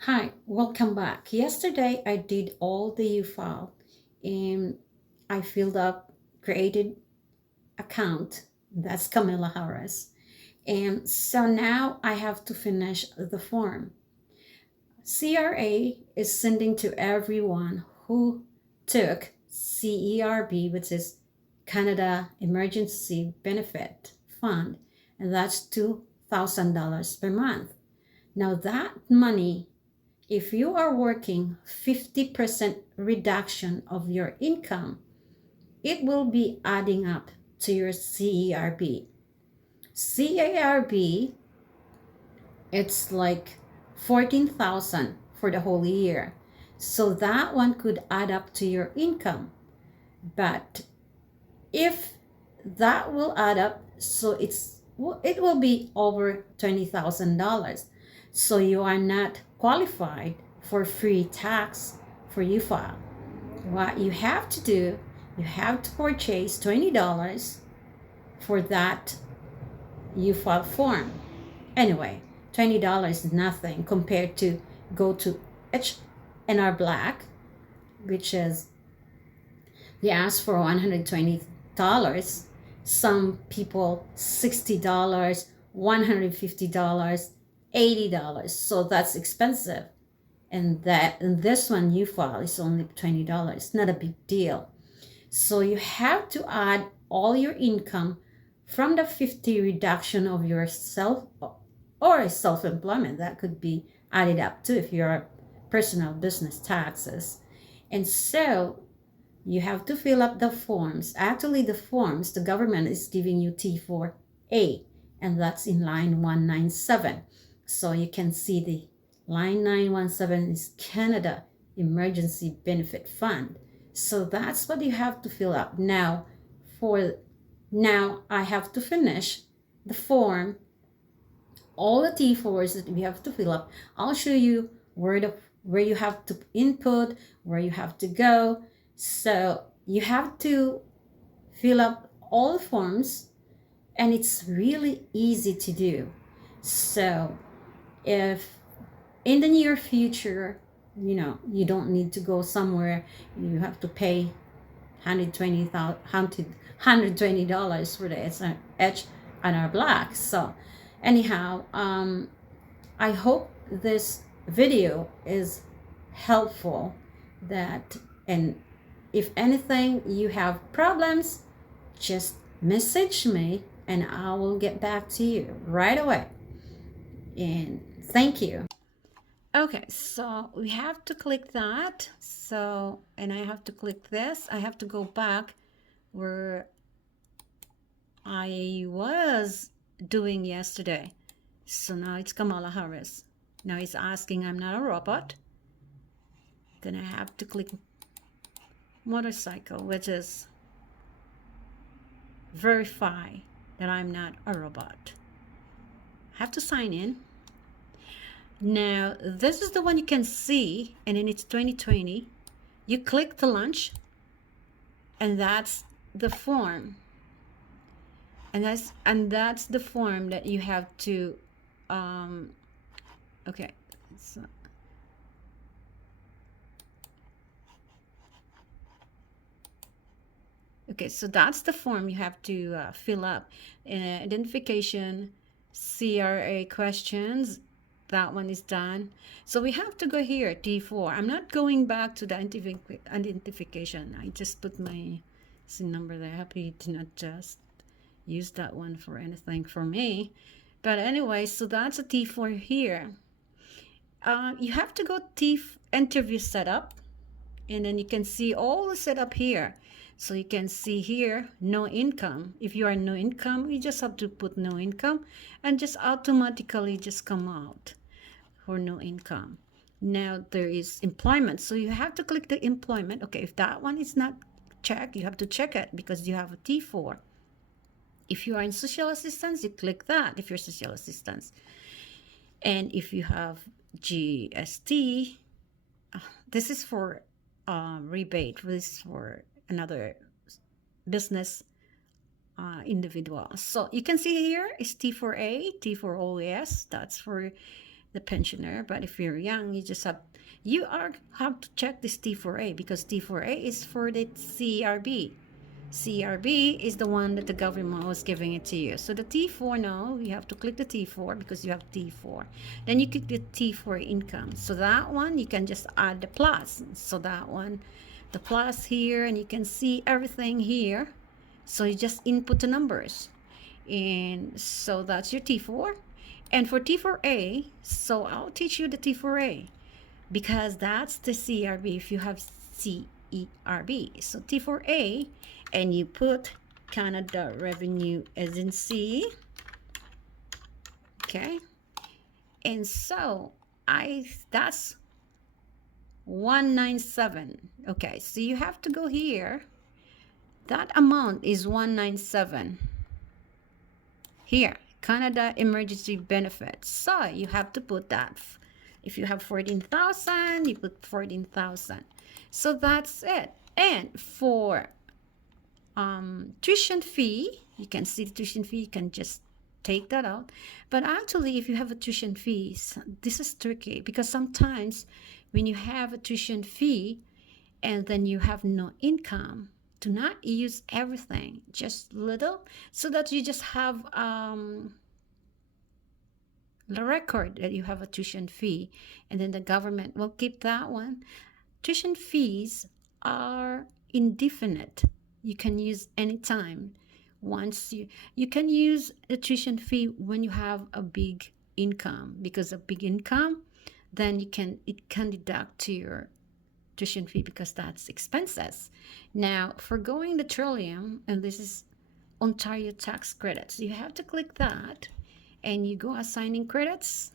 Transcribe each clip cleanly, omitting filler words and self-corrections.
Hi, welcome back. Yesterday I did all the U file and I filled up, created account. That's Camilla Harris. And so now I have to finish the form. CRA is sending to everyone who took CERB, which is Canada Emergency Benefit Fund, and that's $2,000 per month. Now that money, if you are working 50% reduction of your income, it will be adding up to your CERB. CERB, it's like 14,000 for the whole year. So that one could add up to your income. But if that will add up, so it will be over $20,000. So you are not qualified for free tax for you file. What you have to do, you have to purchase $20 for that you file form. Anyway, $20 is nothing compared to go to H&R Black, which is they ask for $120. Some people $60, $150, $80. So that's expensive. And this one you file is only $20. Not a big deal. So you have to add all your income from the 50 reduction of your self or self-employment. That could be added up too if you're personal business taxes. And so you have to fill up the forms. Actually, the forms, the government is giving you T4A, and that's in line 197. So you can see the line 917 is Canada Emergency Benefit Fund. So that's what you have to fill up. Now I have to finish the form, all the T4s that we have to fill up. I'll show you where you have to input, where you have to go. So you have to fill up all the forms, and it's really easy to do. So if in the near future, you don't need to go somewhere, you have to pay $120 for the H and R Black. So anyhow, I hope this video is helpful. That and if anything you have problems, just message me and I will get back to you right away. And thank you. Okay, so we have to click that. So, and I have to click this. I have to go back where I was doing yesterday. So now it's Kamala Harris. Now it's asking I'm not a robot. Then I have to click motorcycle, which is verify that I'm not a robot. I have to sign in. Now this is the one you can see, and then it's 2020. You click the launch, and that's the form. And that's the form that you have to okay, so okay, so that's the form you have to fill up. Identification, CRA questions, that one is done. So we have to go here, T4. I'm not going back to the identification. I just put my SIN number there. Happy to not just use that one for anything for me. But anyway, so that's a T4 here. You have to go interview setup, and then you can see all the setup here. So you can see here, no income. If you are no income, you just have to put no income and just automatically just come out for no income. Now there is employment. So you have to click the employment. Okay, if that one is not checked, you have to check it because you have a T4. If you are in social assistance, you click that if you're social assistance. And if you have GST, this is for rebate. This is for another business individual. So you can see here is T4A, T4OES. That's for the pensioner. But if you're young, you have to check this T4A, because T4A is for the CRB. CRB is the one that the government was giving it to you. So the T4, now you have to click the T4 because you have T4. Then you click the T4 income. So that one you can just add the plus. So that one, the plus here, and you can see everything here. So you just input the numbers. And so that's your T4. And for T4A, so I'll teach you the T4A, because that's the CRB if you have CERB. So T4A, and you put Canada Revenue Agency. Okay. And so that's 197. Okay, so you have to go here. That amount is 197. Here, Canada Emergency Benefits. So you have to put that. If you have 14,000, you put 14,000. So that's it. And for tuition fee, you can see the tuition fee, you can just take that out. But actually, if you have a tuition fee, this is tricky, because sometimes when you have a tuition fee and then you have no income, do not use everything, just little, so that you just have the record that you have a tuition fee, and then the government will keep that one. Tuition fees are indefinite. You can use anytime. Once you can use a tuition fee when you have a big income, because a big income, then it can deduct to your tuition fee, because that's expenses. Now, for going the Trillium, and this is Ontario tax credits, you have to click that, and you go assigning credits,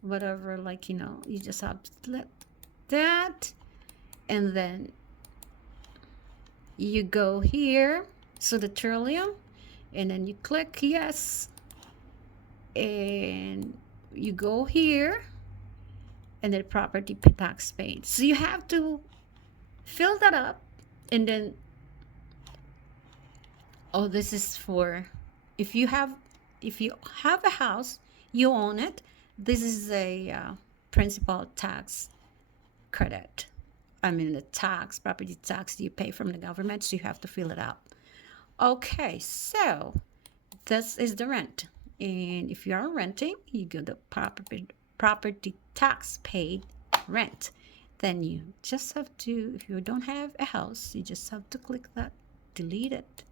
whatever, like, you just have to select that, and then you go here, so the Trillium, and then you click yes, and you go here, and then property tax paid. So you have to fill that up, and then, oh, this is for if you have a house, you own it. This is a principal tax credit. I mean, the property tax you pay from the government, so you have to fill it out. Okay, so this is the rent. And if you are renting, you go to property tax paid rent. Then you just have to, if you don't have a house, you just have to click that, delete it,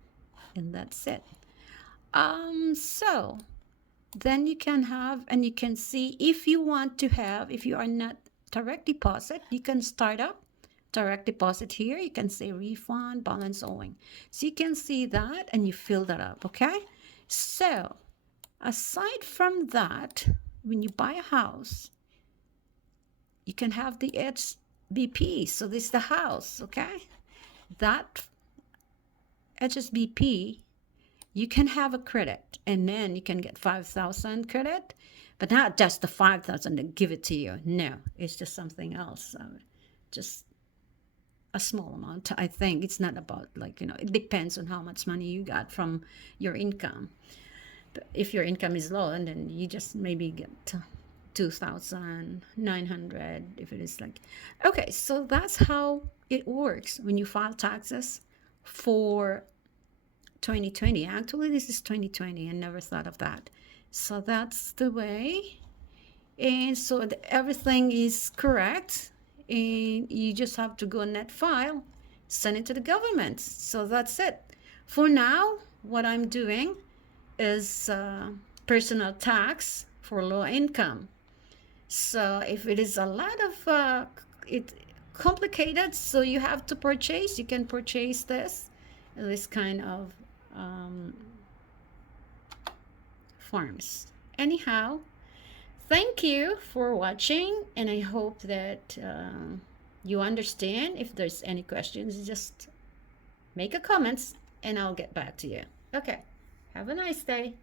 and that's it. So then you can have, and you can see if you want to have, if you are not direct deposit, you can start up direct deposit here. You can say refund, balance owing. So you can see that, and you fill that up, okay? So aside from that, when you buy a house, you can have the HSBP. So this is the house, okay? That HSBP, you can have a credit, and then you can get 5,000 credit, but not just the 5,000 to give it to you. No, it's just something else. Just a small amount. I think it's not about, like, it depends on how much money you got from your income. But if your income is low, and then you just maybe get 2,900 if it is like, okay, so that's how it works when you file taxes for 2020. Actually, this is 2020. I never thought of that. So that's the way. And so everything is correct, and you just have to go net file, send it to the government. So that's it. For now, what I'm doing is personal tax for low income. So if it is a lot of complicated, so you have to purchase, you can purchase this kind of forms. Anyhow, thank you for watching, and I hope that you understand. If there's any questions, just make a comments, and I'll get back to you. Okay, have a nice day.